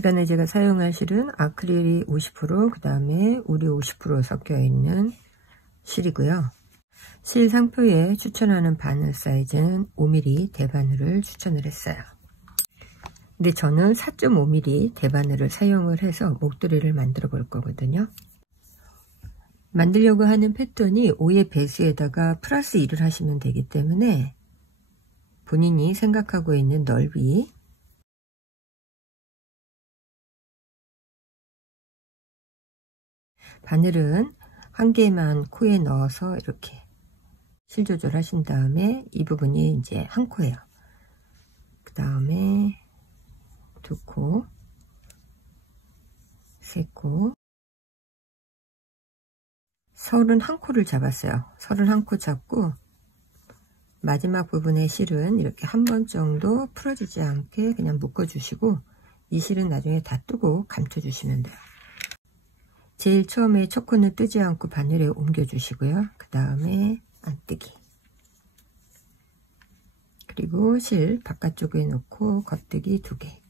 시간에 제가 사용할 실은 아크릴이 50%, 그 다음에 우리 50% 섞여 있는 실이고요. 실 상표에 추천하는 바늘 사이즈는 5mm 대바늘을 추천을 했어요. 근데 저는 4.5mm 대바늘을 사용을 해서 목도리를 만들어 볼 거거든요. 만들려고 하는 패턴이 5의 배수에다가 플러스 1을 하시면 되기 때문에 본인이 생각하고 있는 넓이, 바늘은 한 개만 코에 넣어서 이렇게 실 조절하신 다음에 이 부분이 이제 한 코예요. 그 다음에 두 코, 세 코, 31코를 잡았어요. 31코 잡고 마지막 부분의 실은 이렇게 한 번 정도 풀어지지 않게 그냥 묶어주시고 이 실은 나중에 다 뜨고 감춰주시면 돼요. 제일 처음에 첫 코는 뜨지 않고 바늘에 옮겨주시고요. 그 다음에 안뜨기. 그리고 실 바깥쪽에 놓고 겉뜨기 2개.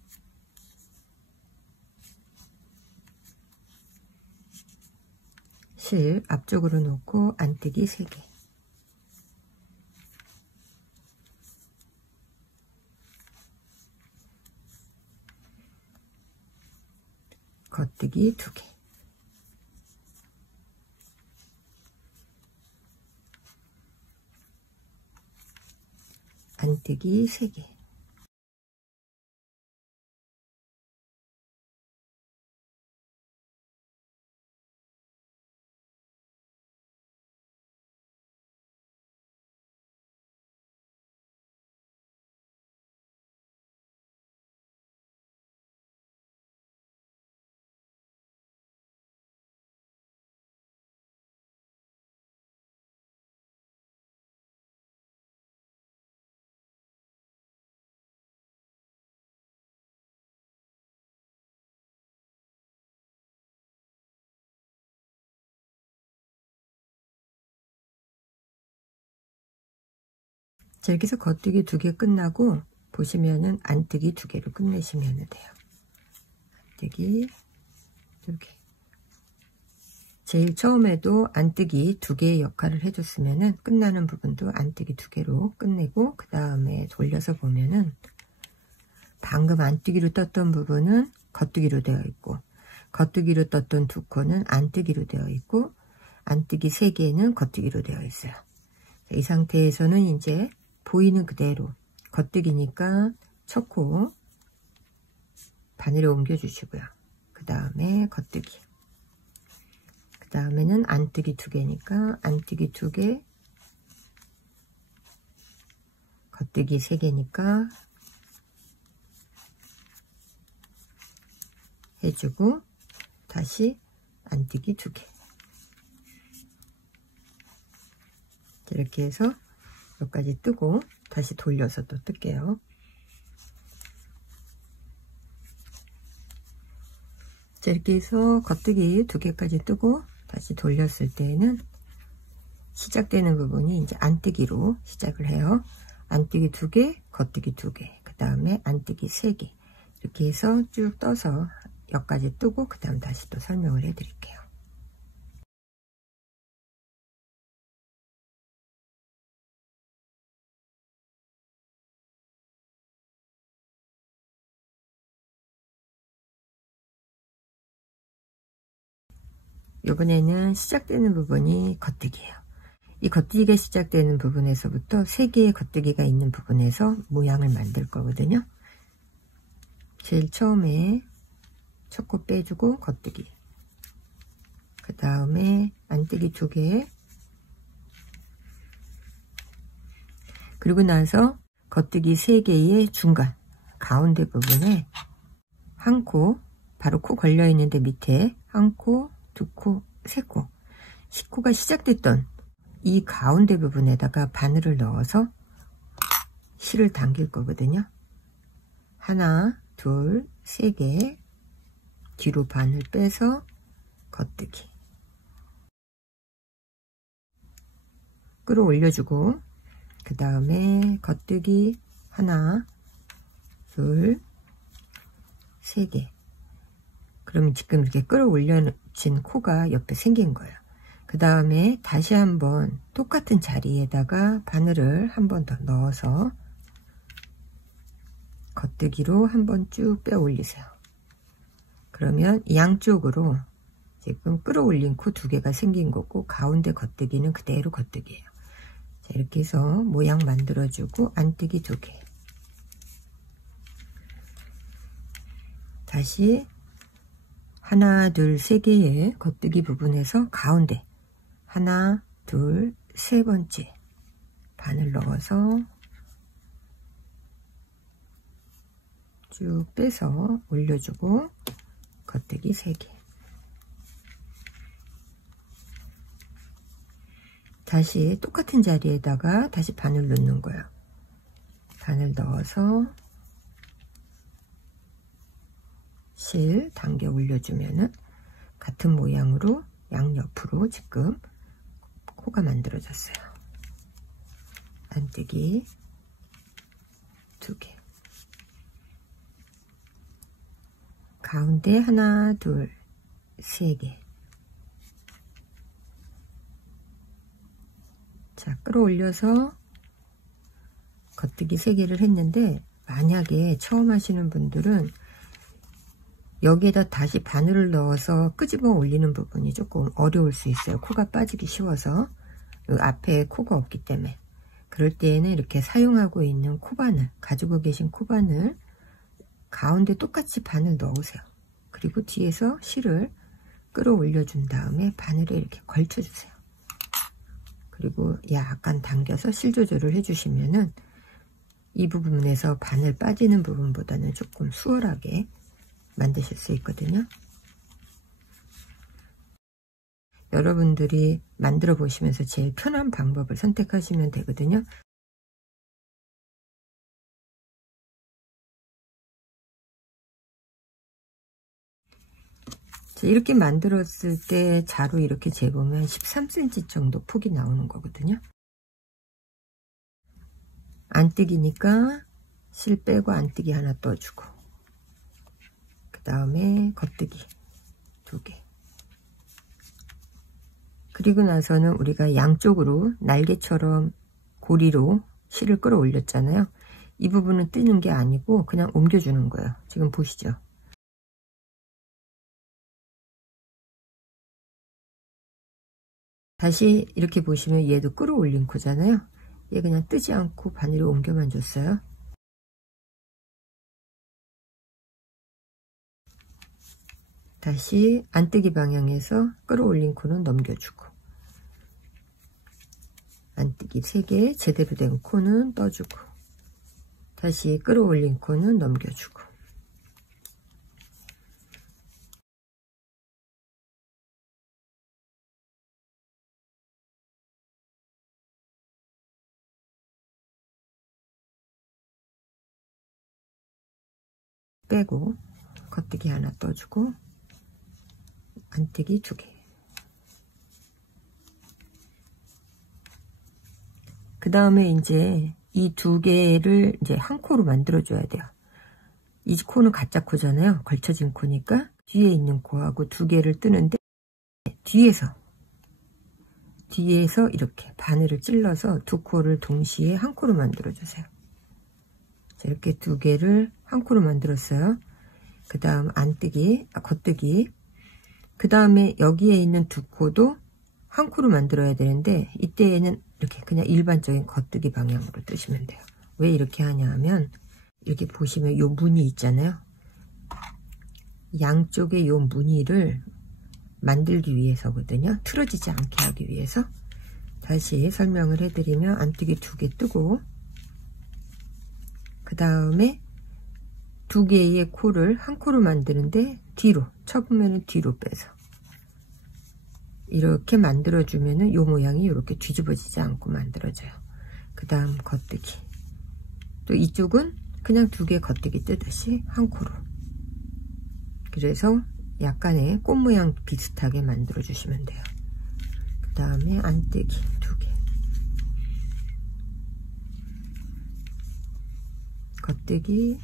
실 앞쪽으로 놓고 안뜨기 3개. 겉뜨기 2개. 안뜨기 3개. 자, 여기서 겉뜨기 2개 끝나고 보시면은 안뜨기 2개로 끝내시면 돼요. 안뜨기 2개. 제일 처음에도 안뜨기 2개의 역할을 해줬으면은 끝나는 부분도 안뜨기 2개로 끝내고 그 다음에 돌려서 보면은 방금 안뜨기로 떴던 부분은 겉뜨기로 되어 있고 겉뜨기로 떴던 2코는 안뜨기로 되어 있고 안뜨기 3개는 겉뜨기로 되어 있어요. 이 상태에서는 이제 보이는 그대로 겉뜨기니까 첫 코 바늘에 옮겨 주시고요. 그 다음에 겉뜨기. 그 다음에는 안뜨기 2개니까 안뜨기 2개, 겉뜨기 3개니까 해주고 다시 안뜨기 2개. 이렇게 해서 여기까지 뜨고 다시 돌려서 또 뜰게요. 자, 이렇게 해서 겉뜨기 2개까지 뜨고 다시 돌렸을 때는 시작되는 부분이 이제 안뜨기로 시작을 해요. 안뜨기 2개, 겉뜨기 2개, 그 다음에 안뜨기 3개. 이렇게 해서 쭉 떠서 여기까지 뜨고 그 다음 다시 또 설명을 해 드릴게요. 이번에는 시작되는 부분이 겉뜨기예요. 이 겉뜨기가 시작되는 부분에서부터 3개의 겉뜨기가 있는 부분에서 모양을 만들 거거든요. 제일 처음에 첫 코 빼주고 겉뜨기, 그 다음에 안뜨기 2개, 그리고 나서 겉뜨기 3개의 중간 가운데 부분에 한 코, 바로 코 걸려 있는데 밑에 한 코, 2코, 3코, 10코가 시작됐던 이 가운데 부분에다가 바늘을 넣어서 실을 당길 거거든요. 하나, 둘, 3개, 뒤로 바늘 빼서 겉뜨기, 끌어올려주고 그 다음에 겉뜨기 하나, 둘, 3개, 그러면 지금 이렇게 끌어올려진 코가 옆에 생긴 거예요. 그 다음에 다시 한번 똑같은 자리에다가 바늘을 한 번 더 넣어서 겉뜨기로 한번 쭉 빼 올리세요. 그러면 양쪽으로 지금 끌어올린 코 두 개가 생긴 거고, 가운데 겉뜨기는 그대로 겉뜨기예요. 자, 이렇게 해서 모양 만들어주고 안뜨기 2개. 다시 하나, 둘, 세 개의 겉뜨기 부분에서 가운데 하나, 둘, 세 번째 바늘 넣어서 쭉 빼서 올려주고 겉뜨기 3개. 다시 똑같은 자리에다가 다시 바늘 넣는 거예요. 바늘 넣어서 실 당겨 올려주면은 같은 모양으로 양옆으로 지금 코가 만들어졌어요. 안뜨기 2개. 가운데 하나, 둘, 세 개. 자, 끌어올려서 겉뜨기 3개를 했는데, 만약에 처음 하시는 분들은 여기에다 다시 바늘을 넣어서 끄집어 올리는 부분이 조금 어려울 수 있어요. 코가 빠지기 쉬워서. 앞에 코가 없기 때문에. 그럴 때에는 이렇게 사용하고 있는 코바늘, 가지고 계신 코바늘 가운데 똑같이 바늘 넣으세요. 그리고 뒤에서 실을 끌어올려 준 다음에 바늘에 이렇게 걸쳐 주세요. 그리고 약간 당겨서 실 조절을 해주시면은 이 부분에서 바늘 빠지는 부분보다는 조금 수월하게 만드실 수 있거든요. 여러분들이 만들어 보시면서 제일 편한 방법을 선택하시면 되거든요. 이렇게 만들었을 때 자루 이렇게 재보면 13cm 정도 폭이 나오는 거거든요. 안뜨기니까 실 빼고 안뜨기 하나 떠주고, 그 다음에 겉뜨기 2개. 그리고 나서는 우리가 양쪽으로 날개처럼 고리로 실을 끌어올렸잖아요. 이 부분은 뜨는 게 아니고 그냥 옮겨주는 거예요. 지금 보시죠. 다시 이렇게 보시면 얘도 끌어올린 코잖아요. 얘 그냥 뜨지 않고 바늘을 옮겨만 줬어요. 다시 안뜨기 방향에서 끌어올린 코는 넘겨주고, 안뜨기 3개 제대로 된 코는 떠주고, 다시 끌어올린 코는 넘겨주고, 빼고 겉뜨기 하나 떠주고 안뜨기 2개. 그 다음에 이제 이 2개를 이제 한 코로 만들어 줘야 돼요. 이 코는 가짜 코잖아요. 걸쳐진 코니까 뒤에 있는 코하고 2개를 뜨는데, 뒤에서 이렇게 바늘을 찔러서 2코를 동시에 한 코로 만들어 주세요. 자, 이렇게 2개를 한 코로 만들었어요. 그 다음 안뜨기, 겉뜨기. 그 다음에 여기에 있는 2코도 한 코로 만들어야 되는데, 이때에는 이렇게 그냥 일반적인 겉뜨기 방향으로 뜨시면 돼요. 왜 이렇게 하냐 하면, 이렇게 보시면 요 무늬 있잖아요. 양쪽에 요 무늬를 만들기 위해서거든요. 틀어지지 않게 하기 위해서. 다시 설명을 해드리면, 안뜨기 2개 뜨고, 그 다음에 2개의 코를 한 코로 만드는데, 뒤로, 처음에는 뒤로 빼서 이렇게 만들어주면은 요 모양이 이렇게 뒤집어지지 않고 만들어져요. 그 다음 겉뜨기. 또 이쪽은 그냥 2개 겉뜨기 뜨듯이 한 코로. 그래서 약간의 꽃 모양 비슷하게 만들어 주시면 돼요. 그 다음에 안뜨기 2개. 겉뜨기,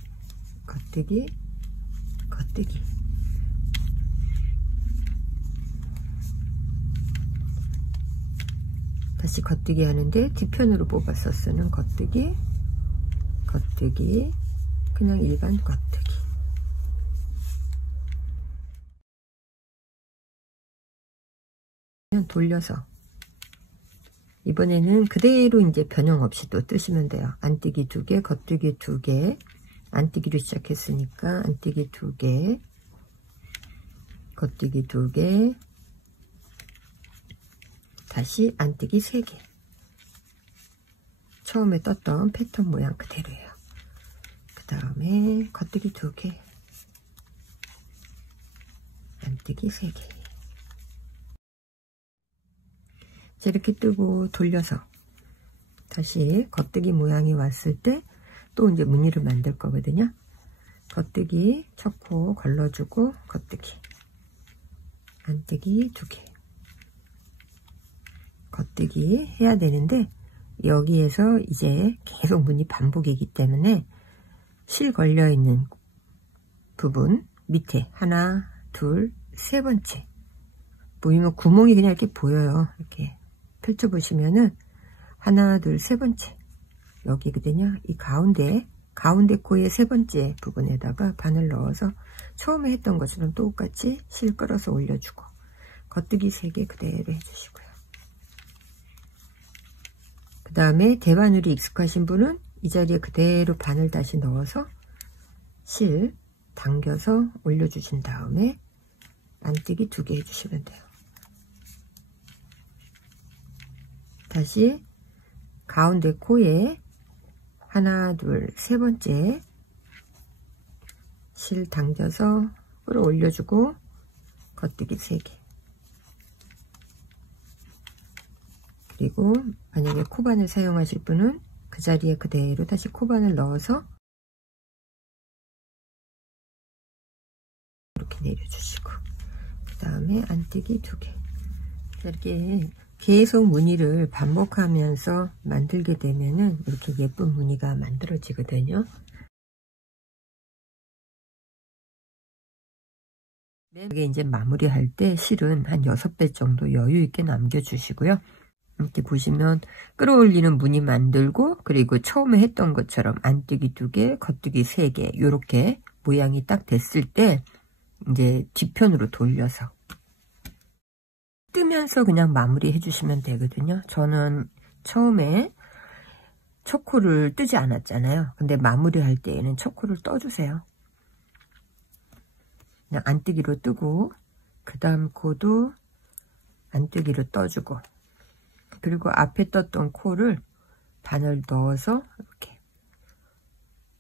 겉뜨기, 겉뜨기. 다시 겉뜨기 하는데 뒤편으로 뽑아서 쓰는 겉뜨기, 겉뜨기, 그냥 일반 겉뜨기. 그냥 돌려서 이번에는 그대로 이제 변형 없이 또 뜨시면 돼요. 안뜨기 2개, 겉뜨기 2개, 안뜨기로 시작했으니까 안뜨기 2개, 겉뜨기 2개, 다시 안뜨기 3개. 처음에 떴던 패턴 모양 그대로예요. 그 다음에 겉뜨기 2개, 안뜨기 3개. 이렇게 뜨고 돌려서 다시 겉뜨기 모양이 왔을 때 또 이제 무늬를 만들 거거든요. 겉뜨기 첫 코 걸러주고 겉뜨기, 안뜨기 2개, 겉뜨기 해야 되는데 여기에서 이제 계속 무늬 반복이기 때문에 실 걸려 있는 부분 밑에 하나, 둘, 세 번째 보이면 구멍이 그냥 이렇게 보여요. 이렇게 펼쳐보시면은 하나, 둘, 세 번째 여기거든요. 이 가운데 코의 세 번째 부분에다가 바늘 넣어서 처음에 했던 것처럼 똑같이 실 끌어서 올려주고 겉뜨기 3개 그대로 해주시고요. 그 다음에 대바늘이 익숙하신 분은 이 자리에 그대로 바늘 다시 넣어서 실 당겨서 올려주신 다음에 안뜨기 2개 해주시면 돼요. 다시 가운데 코에 하나, 둘, 세 번째 실 당겨서 끌어 올려주고 겉뜨기 3개. 그리고 만약에 코바늘 사용하실 분은 그 자리에 그대로 다시 코바늘 넣어서 이렇게 내려주시고 그 다음에 안뜨기 2개. 이렇게 계속 무늬를 반복하면서 만들게 되면은 이렇게 예쁜 무늬가 만들어지거든요. 이게 이제 마무리할 때 실은 한 6배 정도 여유 있게 남겨주시고요. 이렇게 보시면 끌어올리는 무늬 만들고 그리고 처음에 했던 것처럼 안뜨기 2개, 겉뜨기 3개 이렇게 모양이 딱 됐을 때 이제 뒤편으로 돌려서 뜨면서 그냥 마무리 해주시면 되거든요. 저는 처음에 첫 코를 뜨지 않았잖아요. 근데 마무리할 때에는 첫 코를 떠주세요. 그냥 안뜨기로 뜨고 그 다음 코도 안뜨기로 떠주고 그리고 앞에 떴던 코를 바늘 넣어서 이렇게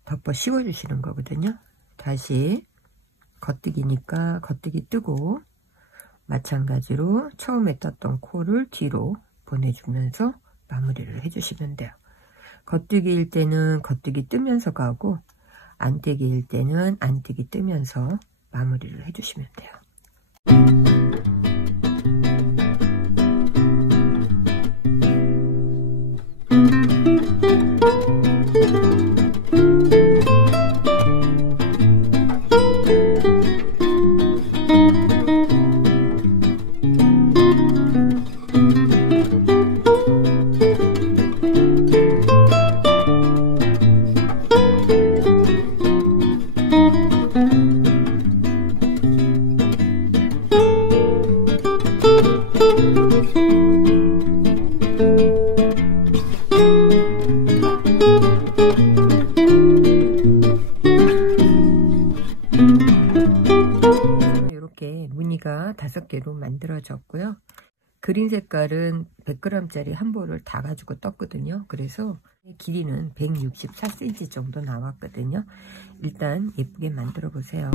덮어 씌워주시는 거거든요. 다시 겉뜨기니까 겉뜨기 뜨고 마찬가지로 처음에 떴던 코를 뒤로 보내주면서 마무리를 해주시면 돼요. 겉뜨기일 때는 겉뜨기 뜨면서 가고 안뜨기일 때는 안뜨기 뜨면서 마무리를 해주시면 돼요. 이렇게 무늬가 5개로 만들어졌고요. 그린 색깔은 100g짜리 한 볼을 다 가지고 떴거든요. 그래서 길이는 164cm 정도 나왔거든요. 일단 예쁘게 만들어 보세요.